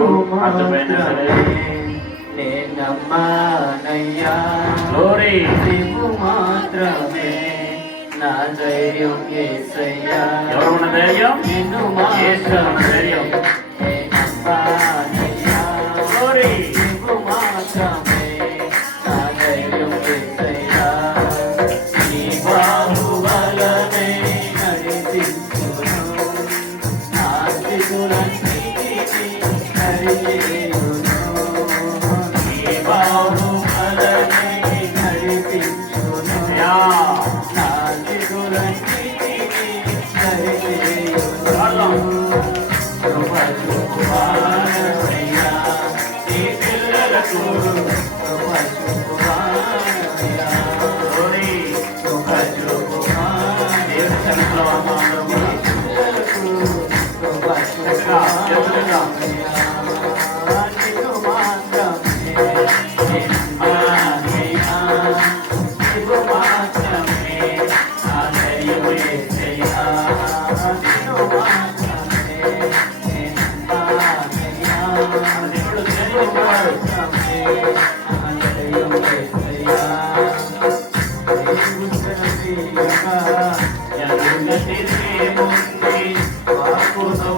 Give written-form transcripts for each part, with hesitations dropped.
నాకు అర్థమైన సరే నేనమ్మానయ్యా గ్లోరీ నీవు మాత్రమే నా ధైర్యం యేసయ్యా ఎవరు మన ధైర్యం నిన్ను యేసు మన ధైర్యం నేనమ్మానయ్యా గ్లోరీ నీవు మాత్రమే నా ధైర్యం యేసయ్యా నీ బాహుబలమే నడిపించును నా స్థితులన్నిటినీ సరిచేయును నీ బాహుబలమే నడిపించును యా నా స్థితులన్నిటినీ సరిచేయును కృప చూపువాడవయ్యా నీ పిల్లలకు కృప చూపువాడవయ్యా గ్లోరీ కృప చూపువాడవయ్యా దేవుని సన్నిధిలో అందరం కూడా చక్కగా చేతులుగా దేవుడు చేయించేవాడు ఎదురుగా తిరిగి ఉంది వాకుతో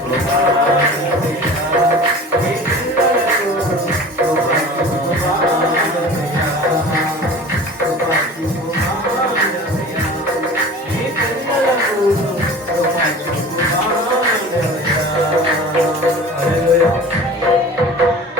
కృపా